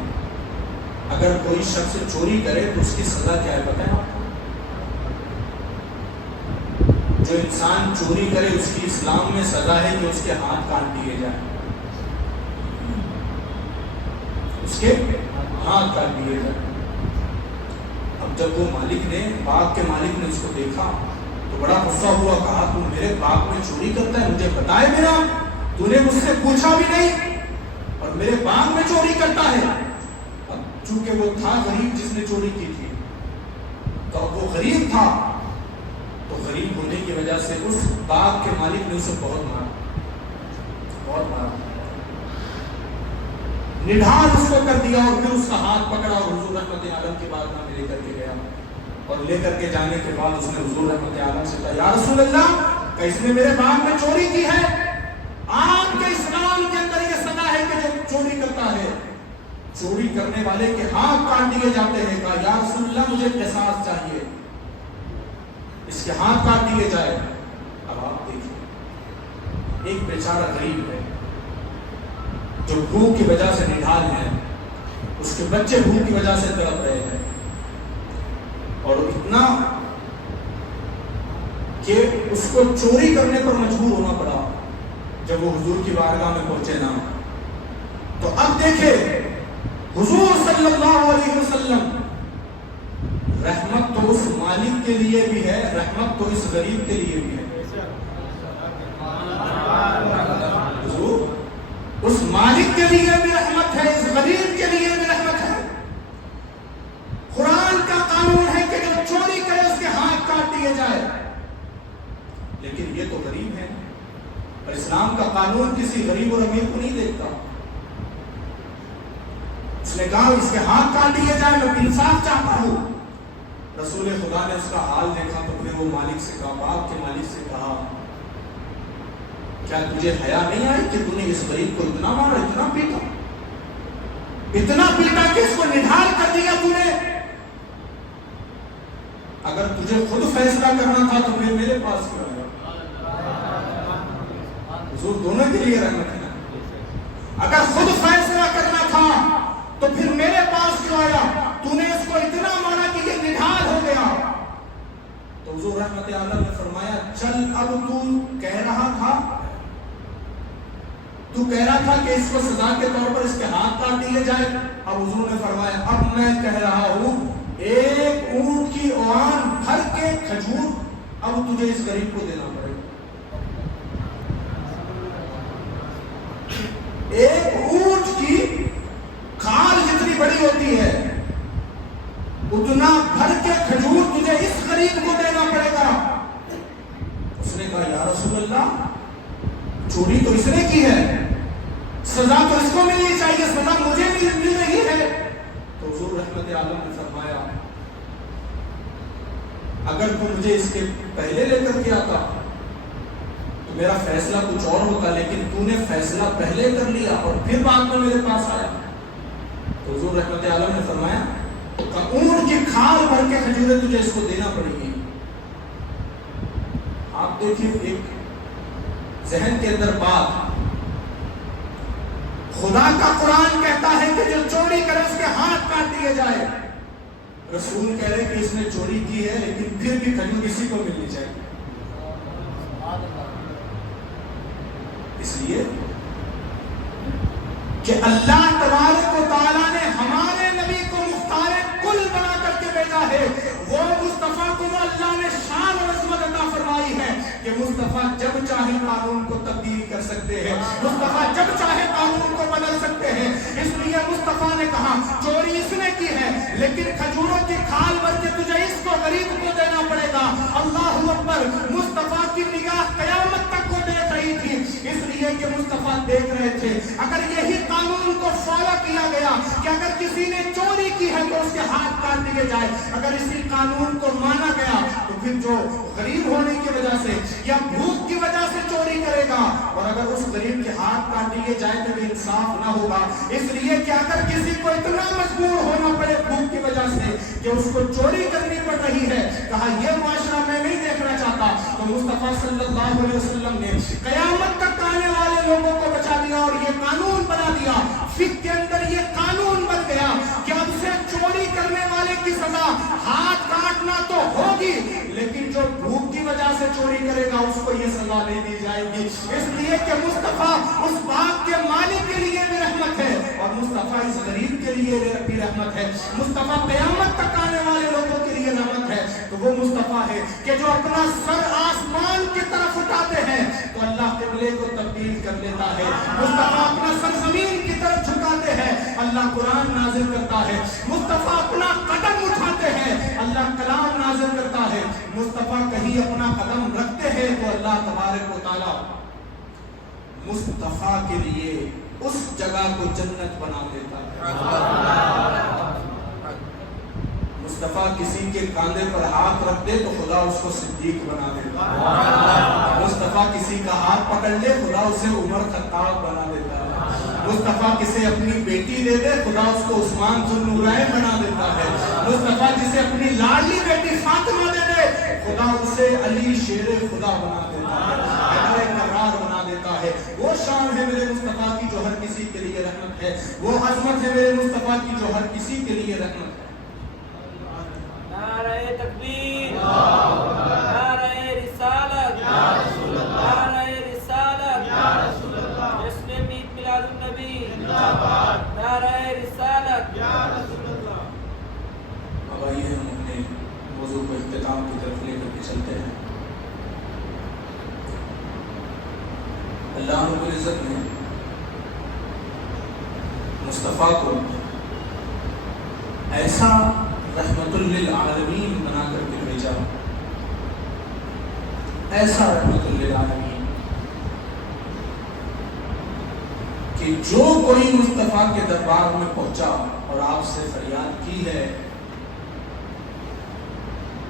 اگر کوئی شخص چوری کرے تو اس کی سزا کیا ہے پتہ ہے آپ کو؟ جو انسان چوری کرے اس کی اسلام میں سزا ہے کہ اس کے ہاتھ کاٹ دیے جائیں. اس کے ہاتھ کاٹ دیے جائیں. اب جب وہ مالک نے, باغ کے مالک نے اس کو دیکھا تو بڑا غصہ ہوا, کہا تم میرے باغ میں چوری کرتا ہے, مجھے بتائے بنا, تو نے مجھ سے پوچھا بھی نہیں اور میرے باغ میں چوری کرتا ہے. اب چونکہ وہ تھا غریب جس نے چوری کی تھی, تو اب وہ غریب تھا, تو غریب ہونے کی وجہ سے اس باغ کے مالک نے اسے بہت مارا, نڈھال اس کو کر دیا, اور پھر اس کا ہاتھ پکڑا اور حضور رحمت عالم کی بارگاہ میں لے کر کے گیا. اور لے کر کے جانے کے بعد اس نے حضور رحمت عالم سے کہا, یا رسول اللہ, کہ اس نے میرے باغ میں چوری کی ہے. آپ کے اسلام کے اندر یہ سزا ہے کہ جو چوری کرتا ہے چوری کرنے والے کے ہاتھ کاٹ دیے جاتے ہیں. کہا یا رسول اللہ, مجھے قصاص چاہیے, اس کے ہاتھ کاٹ دیے جائے. اب آپ دیکھیں, ایک بیچارہ غریب ہے جو بھوک کی وجہ سے نڈھال ہے, اس کے بچے بھوک کی وجہ سے تڑپ رہے ہیں, اور اتنا کہ اس کو چوری کرنے پر مجبور ہونا پڑا جب وہ حضور کی بارگاہ میں پہنچے نا. تو اب دیکھیں, حضور صلی اللہ علیہ وسلم, رحمت تو اس مالک کے لیے بھی ہے, رحمت تو اس غریب کے لیے بھی ہے. حضور اس مالک کے لیے بھی رحمت ہے, اس غریب کے لیے بھی رحمت ہے. قرآن کا قانون ہے کہ جو چوری کرے اس کے ہاتھ کاٹ دیے جائے, لیکن یہ تو غریب ہے, اور اسلام کا قانون کسی غریب اور امیر کو نہیں دیکھتا. اس نے کہا اس کے ہاتھ کاٹ دیے جائے, میں انصاف چاہتا ہوں. رسول خدا نے اس کا حال دیکھا تو پھر وہ مالک سے کہا, باغ کے مالک سے کہا, کیا تجھے حیا نہیں آئی کہ تو نے اس غریب کو اتنا مارا, اتنا پیٹا کہ اس کو نڈھال کر دیا تو نے؟ اگر تجھے خود فیصلہ کرنا تھا تو پھر میرے پاس کیوں آیا؟ حضور دونوں کے لیے رحمت ہے. اگر خود فیصلہ کرنا تھا تو پھر میرے پاس کیوں آیا؟ تو نے اس کو اتنا مارا کہ یہ نڈھال ہو گیا. تو حضور رحمت عالم نے فرمایا, چل اب تو کہہ رہا تھا کہ اس کو سزا کے طور پر اس کے ہاتھ کاٹ دیے جائے. اب حضور نے فرمایا, اب میں کہہ رہا ہوں, ایک اونٹ کی اوان بھر کے کھجور اب تجھے اس غریب کو دینا پڑے گا. ایک اونٹ کی کھال جتنی بڑی ہوتی ہے اتنا بھر کے کھجور تجھے اس غریب کو دینا پڑے گا. کہا یا رسول اللہ چوری تو اس نے کی ہے، سزا تو اس کو ملنی چاہیے، سزا مجھے مل رہی ہے۔ تو حضور رحمت عالم نے فرمایا اگر تو مجھے اس کے پہلے لے کر کے آتا تو میرا فیصلہ کچھ اور ہوتا، لیکن تو نے فیصلہ پہلے کر لیا اور پھر بعد میں میرے پاس آیا۔ تو حضور رحمت عالم نے فرمایا اونٹ کی کھال بھر کے کھجوریں تجھے اس کو دینا پڑے گی۔ آپ دیکھیں ایک ذہن کے اندر بات، خدا کا قرآن کہتا ہے کہ جو چوری کرے اس کے ہاتھ کاٹ دیے جائے، رسول کہہ رہے کہ اس نے چوری کی ہے لیکن پھر بھی کھجور اسی کو ملنی چاہیے۔ اس لیے کہ اللہ تبارک و تعالیٰ نے ہمارے نبی کو مختار کل بنا کر کے بھیجا ہے۔ وہ مصطفیٰ کو اللہ نے شان اور عظمت عطا فرمائی ہے کہ مصطفیٰ جب چاہے قانون کو تبدیل کر سکتے ہیں، مصطفیٰ جب چاہے قانون کو بدل سکتے ہیں۔ اس لیے مصطفیٰ نے کہا چوری اس نے کی ہے لیکن کھجوروں کی کھال بھر کے تجھے اس کو غریب کو دینا پڑے گا۔ اللہ اکبر، مصطفیٰ کی نگاہ قیامت تک کو دیکھ رہی تھی، اس لیے کہ مصطفیٰ دیکھ رہے تھے اگر یہی قانون کو فالو کیا گیا کہ اگر کسی نے چوری کی ہے تو اس کے ہاتھ کاٹ دیے جائے، اگر اسی قانون کو مانا گیا تو پھر جو غریب ہونے کی وجہ سے یا بھوک کی وجہ سے چوری کرے گا اور اگر اس غریب کے ہاتھ کاٹ دیے جائے تو بھی انصاف نہ ہوگا۔ اس لیے کہ اگر کسی کو اتنا مجبور ہونا پڑے بھوک کی وجہ سے کہ اس کو چوری کرنی پڑ رہی ہے، کہا یہ معاشرہ میں نہیں دیکھنا چاہتا، تو مصطفیٰ صلی اللہ علیہ وسلم نے قیامت تک آنے والے لوگوں کو بچا دیا اور یہ قانون بنا دیا۔ فقہ کے اندر یہ قانون بن گیا کہ اب سے چوری کرنے والے کی سزا ہاتھ کاٹنا تو ہوگی، لیکن جو بھوک کی وجہ سے چوری کرے گا اس کو یہ سزا نہیں دی جائے گی۔ اس لیے کہ مصطفیٰ اس باغ کے مالک کے لیے بھی رحمت ہے اور مصطفیٰ اس غریب کے لیے بھی رحمت ہے، مصطفیٰ قیامت تک آنے والے لوگوں کے لیے رحمت ہے۔ تو وہ مصطفیٰ ہے کہ جو اپنا سر آسمان کی طرف اٹھاتے ہیں تو اللہ قبلے کو تبدیل کر لیتا ہے، مصطفیٰ اپنا سر زمین کی طرف جھکاتے ہیں اللہ قرآن نازل کرتا ہے، مصطفیٰ اپنا قدم اٹھاتے ہیں اللہ کلام نازل کرتا ہے، مصطفیٰ کہیں اپنا قدم رکھتے ہیں تو اللہ تبارک و تعالیٰ مصطفیٰ کے لیے اس جگہ کو جنت بنا دیتا ہے۔ مصطفیٰ کسی کے کاندھے پر ہاتھ رکھ دے تو خدا اس کو صدیق بنا دیتا ہے، مصطفیٰ کسی کا ہاتھ پکڑ لے خدا اسے عمر خطاب بنا دیتا ہے، مصطفیٰ کسے اپنی بیٹی دے دے خدا اس کو عثمان ذو النورین بنا دیتا ہے، مصطفیٰ جسے اپنی لاڈلی بیٹی فاطمہ دے دے خدا اسے علی شیر خدا بنا دیتا ہے، حیدر کرار بنا دیتا ہے۔ وہ شان ہے میرے مصطفیٰ کی جو ہر کسی کے لیے رحمت ہے، وہ عظمت ہے میرے مصطفیٰ کی جو ہر کسی کے لیے رحمت ہے۔ نعرہ تکبیر، نعرہ رسالت، نعرہ رسالت، جشن میلاد میلاد النبی، نعرہ رسالت۔ اب آئیے ہم اپنے موضوع کو اختتام کی طرف لے کر کے چلتے ہیں۔ اللہ رب العزت نے مصطفیٰ کو ایسا رحمت للعالمین بنا کر کے بھیجا، ایسا رحمت للعالمین کہ جو کوئی مصطفیٰ کے دربار میں پہنچا اور آپ سے فریاد کی ہے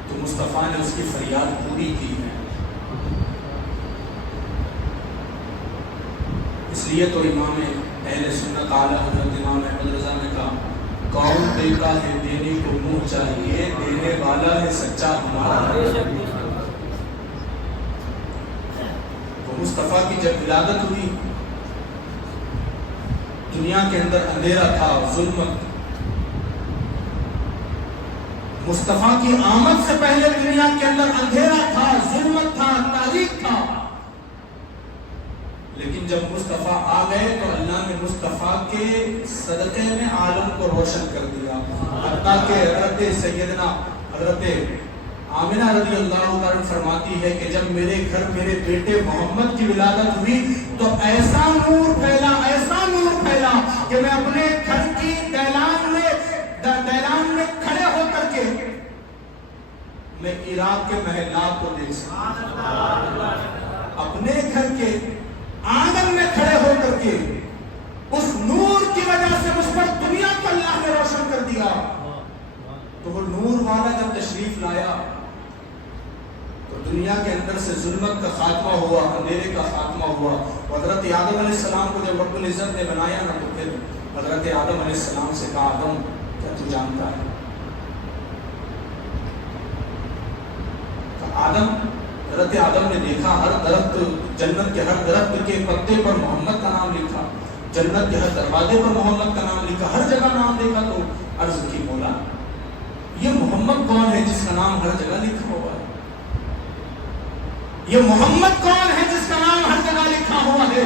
تو مصطفیٰ نے اس کی فریاد پوری کی ہے۔ اس لیے تو امام اہل سنت اعلیٰ حضرت امام احمد رضا نے کہا کون دیتا ہے دینے کو منہ چاہیے، دینے والا ہے سچا ہمارا۔ تو مصطفیٰ کی جب ولادت ہوئی دنیا کے اندر اندھیرا تھا، ظلمت، مصطفیٰ کی آمد سے پہلے دنیا کے اندر اندھیرا تھا، ظلمت تھا، تاریک تھا، لیکن جب مصطفیٰ آ گئے تو اللہ نے مصطفیٰ کے صدقے میں عالم کو روشن کر دیا۔ حتیٰ کہ حضرت سیدنا حضرت آمنہ رضی اللہ عنہ فرماتی ہے کہ جب میرے گھر میرے بیٹے محمد کی ولادت ہوئی تو ایسا نور پھیلا کہ میں اپنے گھر کی دہلان میں کھڑے ہو کر کے میں عراق کے محلات کو دیکھ سکتا ہوں۔ اپنے گھر کے آنگن میں کھڑے ہو کر کے اس نور کی وجہ سے مجھ پر دنیا کو اللہ نے روشن کر دیا. تو وہ نور والا جب تشریف لایا تو دنیا کے اندر سے ظلمت کا خاتمہ ہوا, اندھیرے کا خاتمہ ہوا. حضرت آدم علیہ السلام کو جب رب العزت نے بنایا نا تو پھر حضرت آدم علیہ السلام سے کہا, آدم کیا تو جانتا ہے؟ آدم حضرت آدم نے دیکھا ہر درخت, جنت کے ہر درخت کے پتے پر محمد کا نام لکھا, جنت کے ہر دروازے پر محمد کا نام لکھا, ہر جگہ نام دیکھا. تو عرض کی, مولا یہ محمد کون ہے جس کا نام ہر جگہ لکھا ہوا ہے؟ یہ محمد کون ہے جس کا نام ہر جگہ لکھا ہوا ہے؟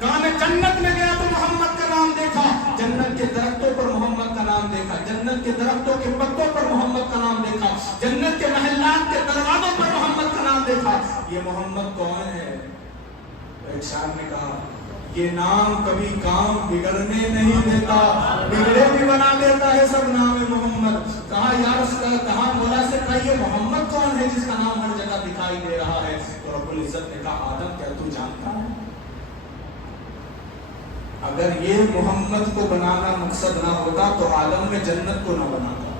کہا میں جنت میں گیا تو محمد کا نام دیکھا, جنت کے درختوں پر محمد کا نام دیکھا, جنت کے درختوں کے پتوں پر محمد کا نام دیکھا, جنت کے محلات کے دروازوں پر محمد کا نام دیکھا. یہ محمد کون ہے؟ ایک شاعر نے کہا, یہ نام کبھی کام بگڑنے نہیں دیتا, بگڑے بھی بنا دیتا ہے سب نام محمد. کہا یا رسول اللہ, کہا مولا سے, کہا یہ محمد کون ہے جس کا نام ہر جگہ دکھائی دے رہا ہے؟ تو رب العزت نے کہا, آدم کیا تو جانتا ہے؟ اگر یہ محمد کو بنانا مقصد نہ ہوتا تو آدم نے جنت کو نہ بناتا.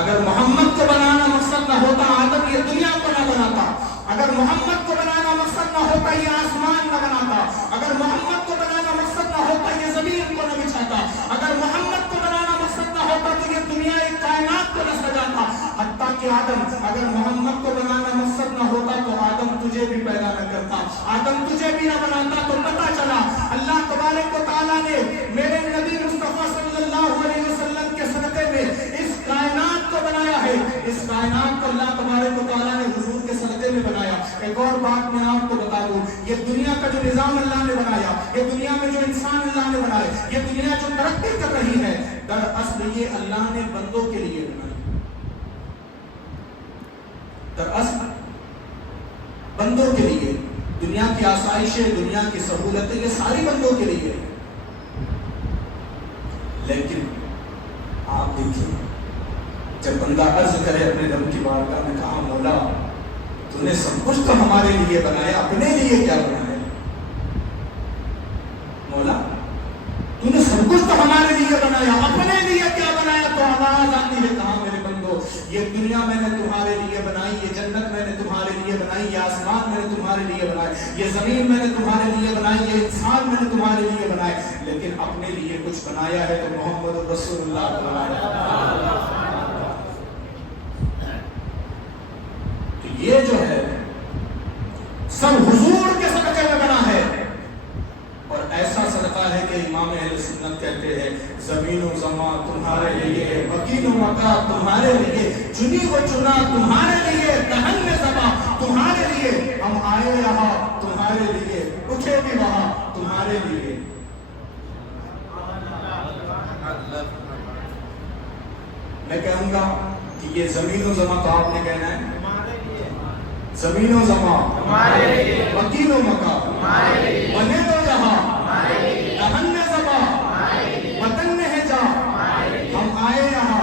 اگر محمد کو بنانا مقصد نہ ہوتا آدم یہ دنیا کو نہ بناتا. اگر محمد کو بنانا مقصد نہ ہوتا یہ آسمان نہ بناتا. اگر محمد کو بنانا مقصد نہ ہوتا یہ زمین کو نہ بچھاتا. اگر محمد کو بنانا مقصد نہ ہوتا تو یہ دنیا ایک کائنات کو نہ سجاتا. حتیٰ کہ آدم, اگر محمد کو بنانا مقصد نہ ہوتا تو آدم تجھے بھی پیدا نہ کرتا, آدم تجھے بھی نہ بناتا. تو پتہ چلا اللہ تبارک و تعالیٰ نے میرے نبی مصطفیٰ صلی اللہ علیہ وسلم کے صدقے میں اس کائنات کو بنایا ہے. اس کائنات کو اللہ تبارک و تعالیٰ نے حضور کے صدقے میں بنایا. ایک اور بات میں آپ کو بتا دوں, یہ دنیا کا جو نظام اللہ نے بنایا, یہ دنیا میں جو انسان اللہ نے بنائے, یہ دنیا جو ترقی کر رہی ہے, دراصل یہ اللہ نے بندوں کے لیے بنائی. دراصل بندوں کے لیے. دنیا کی آسائشیں, دنیا کی سہولتیں, یہ ساری بندوں کے لیے. لیکن آپ دیکھیں, جب بندہ عرض کرے اپنے رب کی بارگاہ میں, کہا مولا تو نے سب کچھ تو ہمارے لیے بنایا, اپنے لیے کیا بنایا؟ مولا تو نے سب کچھ تو ہمارے لیے بنایا, اپنے لیے کیا بنایا؟ تو آواز آتی ہے, کہا میرے بندو, یہ دنیا میں نے تمہارے لیے بنائی, یہ جنت میں نے تمہارے لیے بنائی, یہ آسمان میں نے تمہارے لیے بنائی, یہ زمین میں نے تمہارے لیے بنائی, یہ انسان میں نے تمہارے لیے بنائے. لیکن اپنے لیے کچھ بنایا ہے تو محمد رسول اللہ کو بنایا. تو یہ جو ہے سب حضور کے صدقے میں بنا ہے. اور ایسا صدقہ ہے کہ امام اہل سنت کہتے ہیں, زمین و زمان تمہارے لیے, مکین و مکہ تمہارے لیے, چنی و چنا تمہارے لیے, دہن میں زباں تمہارے لیے, ہم آئے یہاں تمہارے لیے, اٹھے بھی وہاں تمہارے لیے. میں کہوں گا کہ یہ زمین و زمان تو آپ نے کہنا ہے, زمین و زمان مکین و مکہ بنے تو جہاں, دہن میں زباں وطن میں ہے جا, ہم آئے یہاں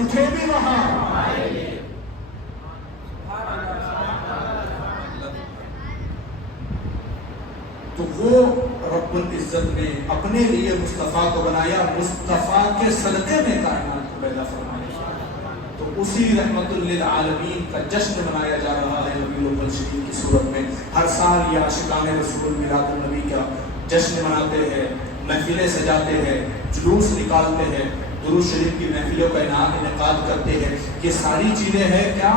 اٹھے بھی وہاں. تو وہ رب العزت نے اپنے لیے مصطفیٰ کو بنایا, مصطفیٰ کے صدقے میں کائنات کو پیدا فرمایا. تو اسی رحمت للعالمین کا جشن منایا جا رہا ہے ربیع الاول شریف کی صورت میں. ہر سال یہ عاشقان رسول میلاد النبی کا جشن مناتے ہیں, محفلیں سجاتے ہیں, جلوس نکالتے ہیں, درود شریف کی محفلوں کا انعقاد کرتے ہیں. یہ ساری چیزیں ہیں کیا؟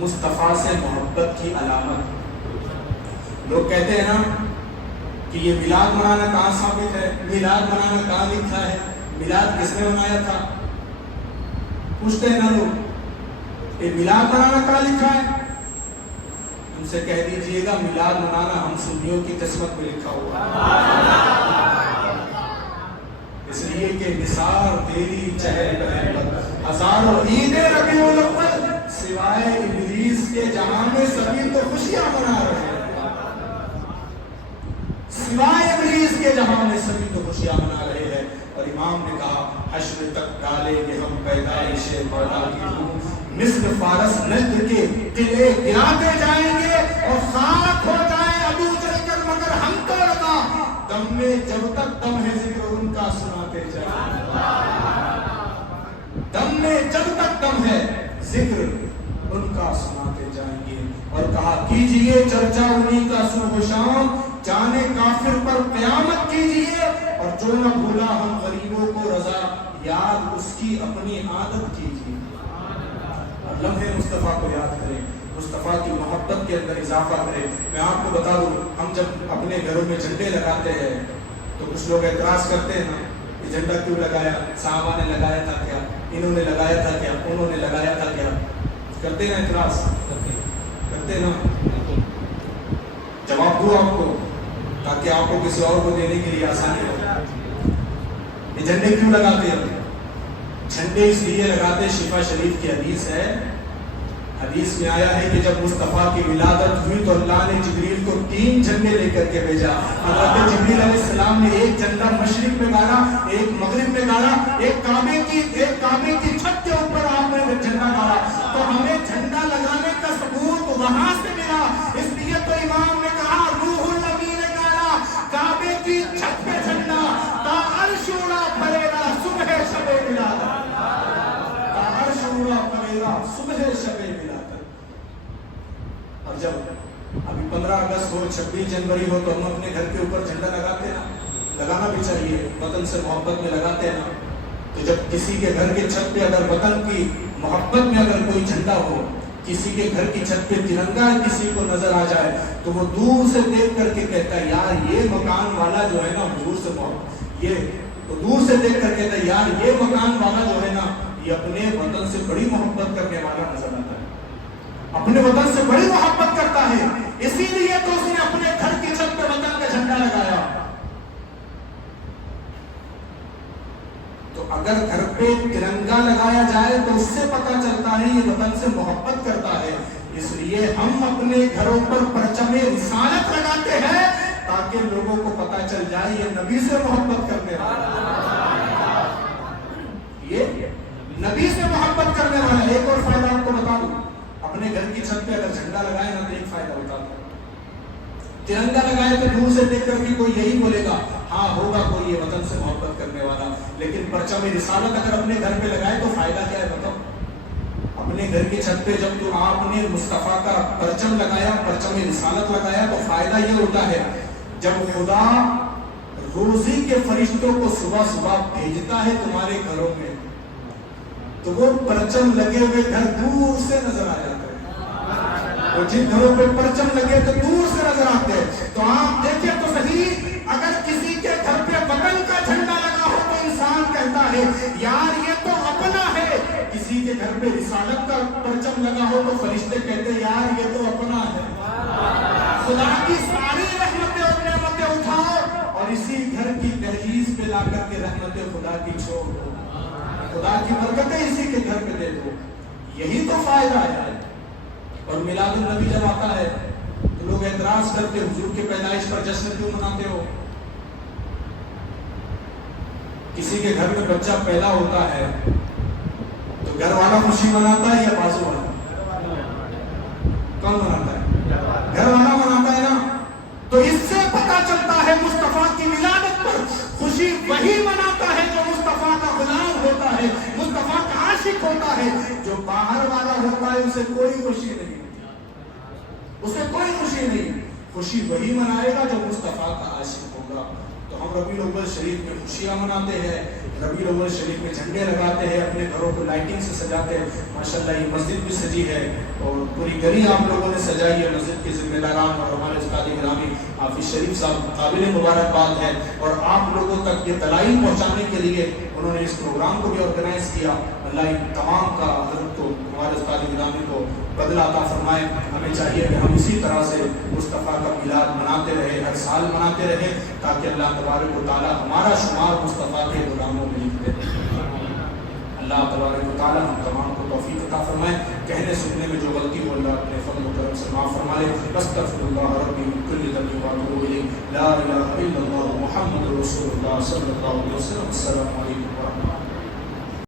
مصطفیٰ سے محبت کی علامت. لوگ کہتے ہیں نا کہ یہ میلاد منانا کہاں ثابت ہے, میلاد منانا کہاں لکھا ہے, میلاد کس نے منایا تھا؟ پوچھتے ہیں نا لوگ, یہ میلاد منانا کہاں لکھا ہے؟ ان سے کہہ دیجئے گا میلاد منانا ہم سنیوں کی قسمت میں لکھا ہوا ہے. اس لیے کہ نثار تیری چہل پہل ہزاروں عید ربیع الاول, سوائے ابلیس کے جہاں میں سبھی تو خوشیاں منا رہے ہیں. سوائے ابلیس کے جہاں میں سبھی تو خوشیاں منا رہے ہیں. اور امام نے کہا حشر تک ڈالیں گے ہم پیدائش مولا کی روح, مثل فارس نجد کے قلعے گراتے جائیں گے اور خاک ہو جائیں ابو جہل کر مگر ہم کو لگا دم میں جب تک دم ہے ذکر ان کا سناتے جائیں دم میں جب تک دم ہے ذکر ان کا سناتے جائیں گے اور کہا کیجئے چرچا انہی کا صبح و شام جانے کافر پر قیامت کیجئے اور جو نہ بھولا ہم غریبوں کو رضا یاد اس کی اپنی عادت کیجئے اور لمحے مصطفیٰ کو یاد کریں مصطفیٰ کی محبت کے اندر اضافہ کریں میں آپ کو بتا دوں ہم جب اپنے گھروں میں جھنڈے لگاتے ہیں تو کچھ لوگ اعتراض کرتے ہیں نا یہ جھنڈا کیوں لگایا صحابہ نے لگایا تھا کیا انہوں نے لگایا تھا کیا انہوں نے لگایا تھا کیا کرتے ہیں اعتراض کرتے ہیں نا جواب دوں آپ کو تاکہ آپ کو کسی اور کو دینے کے لیے آسانی ہو یہ جھنڈے کیوں لگاتے ہیں جھنڈے اس لیے لگاتے شفا شریف کی حدیث ہے حدیث میں آیا ہے کہ جب مصطفیٰ کی ولادت ہوئی تو اللہ نے جبریل کو 3 جھنڈے لے کر کے بھیجا حضرت جبریل علیہ السلام نے ایک جھنڈا مشرق میں گاڑا ایک مغرب میں گاڑا ایک کعبے کی چھت کے اوپر آپ نے جھنڈا گاڑا تو ہمیں جھنڈا لگانے کا ثبوت وہاں سے ملا اس لیے تو امام نے کہا روح النبی نے گاڑا کعبے کی چھت پہ جھنڈا تا عرش اڑا پھریرا صبح شب ولادت تا عرش اڑا پھریرا صبح شب ولادت اور جب ابھی 15 اگست ہو 26 جنوری ہو تو ہم اپنے گھر کے اوپر جھنڈا لگاتے ہیں نا لگانا بھی چاہیے وطن سے محبت میں لگاتے ہیں نا تو جب کسی کے گھر کے چھت پہ اگر وطن کی محبت میں اگر کوئی جھنڈا ہو کسی کے گھر کی چھت پہ ترنگا کسی کو نظر آ جائے تو وہ دور سے دیکھ کر کے کہتا ہے یار یہ مکان والا جو ہے نا حضور سے محبت یہ تو دور سے دیکھ کر کہتا ہے یار یہ مکان والا جو ہے نا یہ اپنے وطن سے بڑی محبت کرنے والا نظر آتا ہے اپنے وطن سے بڑی محبت کرتا ہے اسی لیے تو اس نے اپنے گھر کی چھت پہ وطن کا جھنڈا لگایا تو اگر گھر پہ ترنگا لگایا جائے تو اس سے پتہ چلتا ہے یہ وطن سے محبت کرتا ہے اس لیے ہم اپنے گھروں پر پرچم رسالت لگاتے ہیں تاکہ لوگوں کو پتہ چل جائے یہ نبی سے محبت کرنے والا یہ نبی سے محبت کرنے والا ایک اور فائدہ آپ کو بتا دوں اپنے گھر کی چھت پہ اگر جھنڈا لگائے نا تو ایک فائدہ ہوتا ہے ترنگا لگائے تو دور سے دیکھ کر کے کوئی یہی بولے گا ہاں ہوگا کوئی یہ وطن سے محبت کرنے والا لیکن پرچم رسالت اگر اپنے گھر پہ لگائے تو فائدہ کیا ہے بتاؤ اپنے گھر کی چھت پہ جب تو آپ نے مصطفیٰ کا پرچم لگایا پرچم رسالت لگایا تو فائدہ یہ ہوتا ہے جب خدا روزی کے فرشتوں کو صبح صبح بھیجتا ہے تمہارے گھروں میں تو وہ پرچم لگے ہوئے گھر دور سے نظر آ جاتے ہیں اور جن گھروں پہ پرچم لگے تو دور سے نظر آتے ہیں تو آپ دیکھیں تو صحیح اگر کسی کے گھر پہ وطن کا جھنڈا لگا ہو تو انسان کہتا ہے یار یہ تو اپنا ہے کسی کے گھر پہ رسالت کا پرچم لگا ہو تو فرشتے کہتے ہیں یار یہ تو اپنا ہے خدا کی ساری رحمتیں اور نعمتیں اٹھاؤ اور اسی گھر کی دہلیز پہ لا کر کے رحمتیں خدا کی چھوڑ دو خدا کی برکتیں اسی کے گھر پہ دے دو یہی تو فائدہ ہے اور میلاد النبی جب آتا ہے تو لوگ اعتراض کرتے حضور کے پیدائش پر جشن کیوں مناتے ہو کسی کے گھر میں بچہ پیدا ہوتا ہے تو گھر والا خوشی مناتا ہے یا بازو والا کون مناتا ہے گھر والا مناتا ہے نا تو اس سے پتہ چلتا ہے مصطفیٰ کی ولادت پر خوشی وہی مناتا ہے جو مصطفیٰ کا غلام ہوتا ہے مصطفیٰ کا عاشق ہوتا ہے جو باہر والا ہوتا ہے اسے کوئی خوشی نہیں اسے کوئی خوشی نہیں خوشی وہی منائے گا جو مصطفیٰ کا عاشق ہوگا تو ہم ربیع الاول شریف میں خوشیاں مناتے ہیں ربیع الاول شریف میں جھنڈے لگاتے ہیں اپنے گھروں کو لائٹنگ سے سجاتے ہیں ماشاءاللہ یہ مسجد بھی سجی ہے اور پوری گلی آپ لوگوں نے سجائی ہے مسجد کے ذمہ داران اور ہمارے استاد گرامی حافظ شریف صاحب قابل مبارکباد ہے اور آپ لوگوں تک یہ دلائل پہنچانے کے لیے انہوں نے اس پروگرام کو بھی آرگنائز کیا اللہ ان تمام کا حضرت کو ہمارے استاد گرامی کو بدلہ عطا فرمائے ہمیں چاہیے کہ ہم اسی طرح سے مصطفیٰ کا میلاد مناتے رہے ہر سال مناتے رہے تاکہ اللہ تبارک و تعالی ہمارا شمار مصطفیٰ کے غلاموں میں لکھ دے اللہ تبارک و تعالی ہم تمام کو توفیق عطا فرمائے کہنے سننے میں جو غلطی ہو اللہ اپنے فضل و کرم سے معاف فرما لے استغفر اللہ ربی من کل ذنب واتوب الیہ لا الہ الا اللہ محمد رسول اللہ صلی اللہ علیہ وسلم السلام علیکم ورحمۃ اللہ